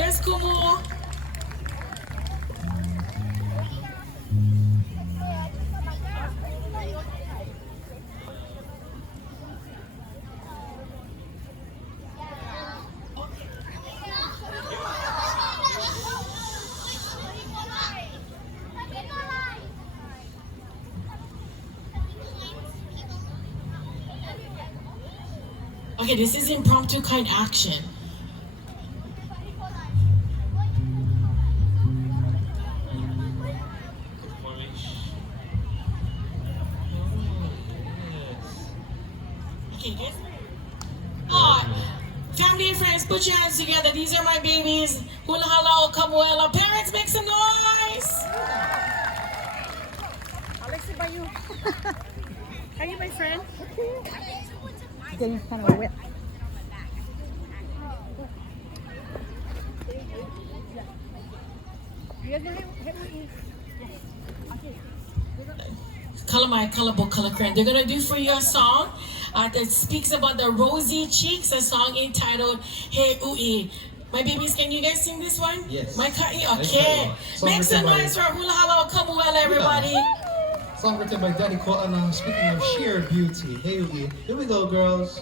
There's Kumu. Okay, this is impromptu kind action. Okay, guys. Family and friends, put your hands together. These are my babies. Hula Hālau O Kamuela. Parents, make some noise. Alexi, by you. Are you my friend? It's getting kind of wet. Color my color book, color crayon. They're gonna do for you a song that speaks about the rosy cheeks. A song entitled "Hey Ui." My babies, can you guys sing this one? Yes. My okay. Make some noise for Hula Hālau O Kamuela, everybody. Song written by Daddy Kamaʻāina, speaking of sheer beauty. Hey, here we go, girls.